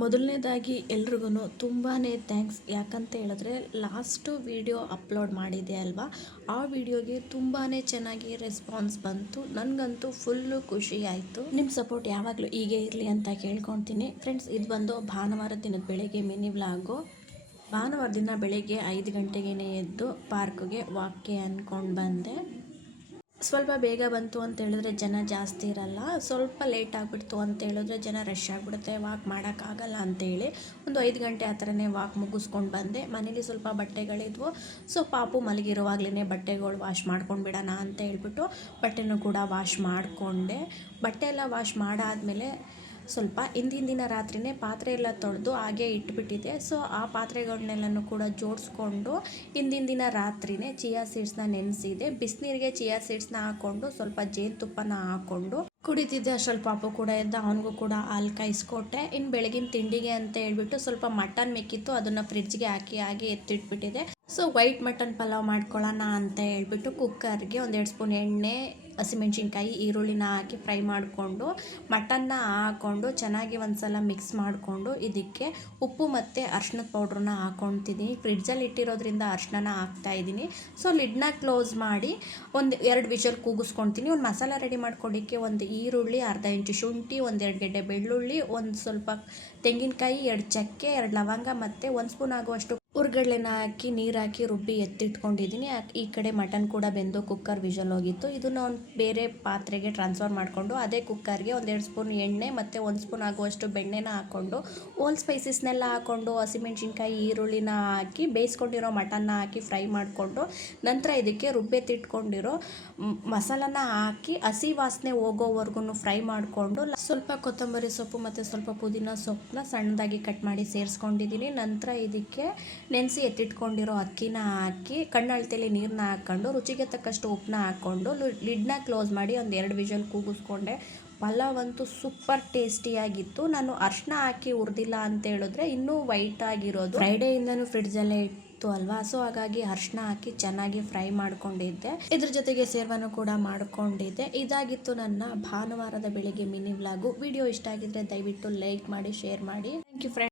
ಮೊದಲನೇದಾಗಿ ಎಲ್ರಿಗೂ ತುಂಬಾ ಥ್ಯಾಂಕ್ಸ್. ಯಾಕಂತ ಹೇಳಿದ್ರೆ ಲಾಸ್ಟು ವಿಡಿಯೋ ಅಪ್ಲೋಡ್ ಮಾಡಿದೆ ಅಲ್ವಾ, ಆ ವಿಡಿಯೋಗೆ ತುಂಬಾ ಚೆನ್ನಾಗಿ ರೆಸ್ಪಾನ್ಸ್ ಬಂತು. ನನಗಂತೂ ಫುಲ್ಲು ಖುಷಿ ಆಯಿತು. ನಿಮ್ಮ ಸಪೋರ್ಟ್ ಯಾವಾಗಲೂ ಹೀಗೆ ಇರಲಿ ಅಂತ ಕೇಳ್ಕೊತೀನಿ ಫ್ರೆಂಡ್ಸ್. ಇದು ಬಂದು ಭಾನುವಾರ ದಿನದ ಬೆಳಗ್ಗೆ ಮಿನಿ ವ್ಲಾಗು. ಭಾನುವಾರ ದಿನ ಬೆಳಗ್ಗೆ 5 ಗಂಟೆಗೇ ಎದ್ದು ಪಾರ್ಕ್ಗೆ ವಾಕ್ಗೆ ಅಂದ್ಕೊಂಡು ಬಂದೆ. ಸ್ವಲ್ಪ ಬೇಗ ಬಂತು ಅಂತ ಹೇಳಿದ್ರೆ ಜನ ಜಾಸ್ತಿ ಇರಲ್ಲ, ಸ್ವಲ್ಪ ಲೇಟ್ ಆಗಿಬಿಡ್ತು ಅಂತ ಹೇಳಿದ್ರೆ ಜನ ರಶ್ ಆಗಿಬಿಡುತ್ತೆ, ವಾಕ್ ಮಾಡೋಕ್ಕಾಗಲ್ಲ ಅಂತೇಳಿ ಒಂದು 5 ಗಂಟೆ ಆ ಥರನೇ ವಾಕ್ ಮುಗಿಸ್ಕೊಂಡು ಬಂದೆ. ಮನೇಲಿ ಸ್ವಲ್ಪ ಬಟ್ಟೆಗಳಿದ್ವು, ಸೊ ಪಾಪು ಮಲಗಿರುವಾಗಲೇ ಬಟ್ಟೆಗಳು ವಾಶ್ ಮಾಡ್ಕೊಂಡು ಬಿಡೋಣ ಅಂತ ಹೇಳ್ಬಿಟ್ಟು ಬಟ್ಟೆನೂ ಕೂಡ ವಾಶ್ ಮಾಡಿಕೊಂಡೆ. ಬಟ್ಟೆ ಎಲ್ಲ ವಾಶ್ ಮಾಡಾದಮೇಲೆ ಸ್ವಲ್ಪ ಹಿಂದಿನ ದಿನ ರಾತ್ರಿಯೇ ಪಾತ್ರೆ ಎಲ್ಲ ತೊಳೆದು ಹಾಗೆ ಇಟ್ಬಿಟ್ಟಿದ್ದೆ. ಸೊ ಆ ಪಾತ್ರೆಗಳನ್ನೆಲ್ಲನೂ ಕೂಡ ಜೋಡಿಸ್ಕೊಂಡು ಹಿಂದಿನ ದಿನ ರಾತ್ರಿಯೇ ಚಿಯಾ ಸೀಡ್ಸ್ನ ನೆನೆಸಿದೆ. ಬಿಸಿನೀರಿಗೆ ಚಿಯಾ ಸೀಡ್ಸ್ನ ಹಾಕ್ಕೊಂಡು ಸ್ವಲ್ಪ ಜೇನುತುಪ್ಪನ ಹಾಕ್ಕೊಂಡು ಕುಡಿತಿದ್ದೆ. ಅಷ್ಟರಲ್ಲಿ ಪಾಪು ಕೂಡ ಎದ್ದ, ಅವನಿಗೂ ಕೂಡ ಹಾಲು ಕಾಯಿಸ್ಕೊಟ್ಟೆ. ಇನ್ನು ಬೆಳಗಿನ ತಿಂಡಿಗೆ ಅಂತ ಹೇಳ್ಬಿಟ್ಟು ಸ್ವಲ್ಪ ಮಟನ್ ಮೆಕ್ಕಿತ್ತು, ಅದನ್ನು ಫ್ರಿಡ್ಜ್ಗೆ ಹಾಗೆ ಎತ್ತಿಟ್ಬಿಟ್ಟಿದೆ. ಸೊ ವೈಟ್ ಮಟನ್ ಪಲಾವ್ ಮಾಡ್ಕೊಳ್ಳೋಣ ಅಂತ ಹೇಳ್ಬಿಟ್ಟು ಕುಕ್ಕರ್ಗೆ 1-2 ಸ್ಪೂನ್ ಎಣ್ಣೆ, ಹಸಿಮೆಣ್ಸಿನ್ಕಾಯಿ, ಈರುಳ್ಳಿನ ಹಾಕಿ ಫ್ರೈ ಮಾಡಿಕೊಂಡು ಮಟನ್ನ ಹಾಕ್ಕೊಂಡು ಚೆನ್ನಾಗಿ ಒಂದ್ಸಲ ಮಿಕ್ಸ್ ಮಾಡಿಕೊಂಡು ಇದಕ್ಕೆ ಉಪ್ಪು ಮತ್ತು ಅರ್ಶಿನದ ಪೌಡ್ರನ್ನ ಹಾಕ್ಕೊತಿದ್ದೀನಿ. ಫ್ರಿಡ್ಜಲ್ಲಿ ಇಟ್ಟಿರೋದ್ರಿಂದ ಅರ್ಶಿನ ಹಾಕ್ತಾಯಿದ್ದೀನಿ. ಸೊ ಲಿಡ್ನ ಕ್ಲೋಸ್ ಮಾಡಿ 1-2 ವಿಷಲ್ ಕೂಗಿಸ್ಕೊತೀನಿ. ಒಂದು ಮಸಾಲ ರೆಡಿ ಮಾಡ್ಕೊಳ್ಳಿಕ್ಕೆ 1 ಈರುಳ್ಳಿ, ಅರ್ಧ ಇಂಚು ಶುಂಠಿ, 1-2 ಗೆಡ್ಡೆ ಬೆಳ್ಳುಳ್ಳಿ, ಒಂದು ಸ್ವಲ್ಪ ತೆಂಗಿನಕಾಯಿ, 2 ಚಕ್ಕೆ, 2 ಲವಂಗ ಮತ್ತು 1 ಸ್ಪೂನ್ ಆಗುವಷ್ಟು ಹುರ್ಗಡ್ಲೆನ ಹಾಕಿ ನೀರು ಹಾಕಿ ರುಬ್ಬಿ ಎತ್ತಿಟ್ಕೊಂಡಿದ್ದೀನಿ. ಈ ಕಡೆ ಮಟನ್ ಕೂಡ ಬೆಂದು ಕುಕ್ಕರ್ ವಿಷಲ್ ಹೋಗಿತ್ತು. ಇದನ್ನು ಒಂದು ಬೇರೆ ಪಾತ್ರೆಗೆ ಟ್ರಾನ್ಸ್ಫರ್ ಮಾಡಿಕೊಂಡು ಅದೇ ಕುಕ್ಕರ್ಗೆ 1-2 ಸ್ಪೂನ್ ಎಣ್ಣೆ ಮತ್ತು 1 ಸ್ಪೂನ್ ಆಗುವಷ್ಟು ಬೆಣ್ಣೆನ ಹಾಕ್ಕೊಂಡು ಓಲ್ ಸ್ಪೈಸಸ್ನೆಲ್ಲ ಹಾಕ್ಕೊಂಡು ಹಸಿಮೆಣ್ಸಿನ್ಕಾಯಿ, ಈರುಳ್ಳಿನ ಹಾಕಿ ಬೇಯಿಸ್ಕೊಂಡಿರೋ ಮಟನ್ನ ಹಾಕಿ ಫ್ರೈ ಮಾಡಿಕೊಂಡು ನಂತರ ಇದಕ್ಕೆ ರುಬ್ಬೆತ್ತಿಟ್ಕೊಂಡಿರೋ ಮಸಾಲನ ಹಾಕಿ ಹಸಿ ವಾಸನೆ ಹೋಗೋವರೆಗೂ ಫ್ರೈ ಮಾಡಿಕೊಂಡು ಸ್ವಲ್ಪ ಕೊತ್ತಂಬರಿ ಸೊಪ್ಪು ಮತ್ತು ಸ್ವಲ್ಪ ಪುದೀನ ಸೊಪ್ಪನ್ನ ಸಣ್ಣದಾಗಿ ಕಟ್ ಮಾಡಿ ಸೇರಿಸ್ಕೊಂಡಿದ್ದೀನಿ. ನಂತರ ಇದಕ್ಕೆ ನೆನೆಸಿ ಎತ್ತಿಟ್ಕೊಂಡಿರೋ ಅಕ್ಕಿನ ಹಾಕಿ ಕಣ್ಣಳತೆಯಲ್ಲಿ ನೀರನ್ನ ಹಾಕ್ಕೊಂಡು ರುಚಿಗೆ ತಕ್ಕಷ್ಟು ಉಪ್ಪನ್ನ ಹಾಕ್ಕೊಂಡು ಲಿಡ್ನ ಕ್ಲೋಸ್ ಮಾಡಿ 1-2 ವಿಷಲ್ ಕೂಗಿಸ್ಕೊಂಡೆ. ಪಲಾವ್ ಅಂತೂ ಸೂಪರ್ ಟೇಸ್ಟಿಯಾಗಿತ್ತು. ನಾನು ಅರ್ಶಿನ ಹಾಕಿ ಹುರಿದಿಲ್ಲ ಅಂತ ಹೇಳಿದ್ರೆ ಇನ್ನೂ ವೈಟ್ ಆಗಿರೋದು. ಫ್ರೈಡೇಯಿಂದನೂ ಫ್ರಿಡ್ಜಲ್ಲೇ ಇತ್ತು ಅಲ್ವಾ, ಸೊ ಹಾಗಾಗಿ ಅರ್ಶಿನ ಹಾಕಿ ಚೆನ್ನಾಗಿ ಫ್ರೈ ಮಾಡ್ಕೊಂಡಿದ್ದೆ. ಇದ್ರ ಜೊತೆಗೆ ಸೇರ್ವನ್ನು ಕೂಡ ಮಾಡ್ಕೊಂಡಿದ್ದೆ. ಇದಾಗಿತ್ತು ನನ್ನ ಭಾನುವಾರದ ಬೆಳಿಗ್ಗೆ ಮಿನಿ ವ್ಲಾಗು. ವಿಡಿಯೋ ಇಷ್ಟ ಆಗಿದ್ರೆ ದಯವಿಟ್ಟು ಲೈಕ್ ಮಾಡಿ, ಶೇರ್ ಮಾಡಿ. Thank you friends.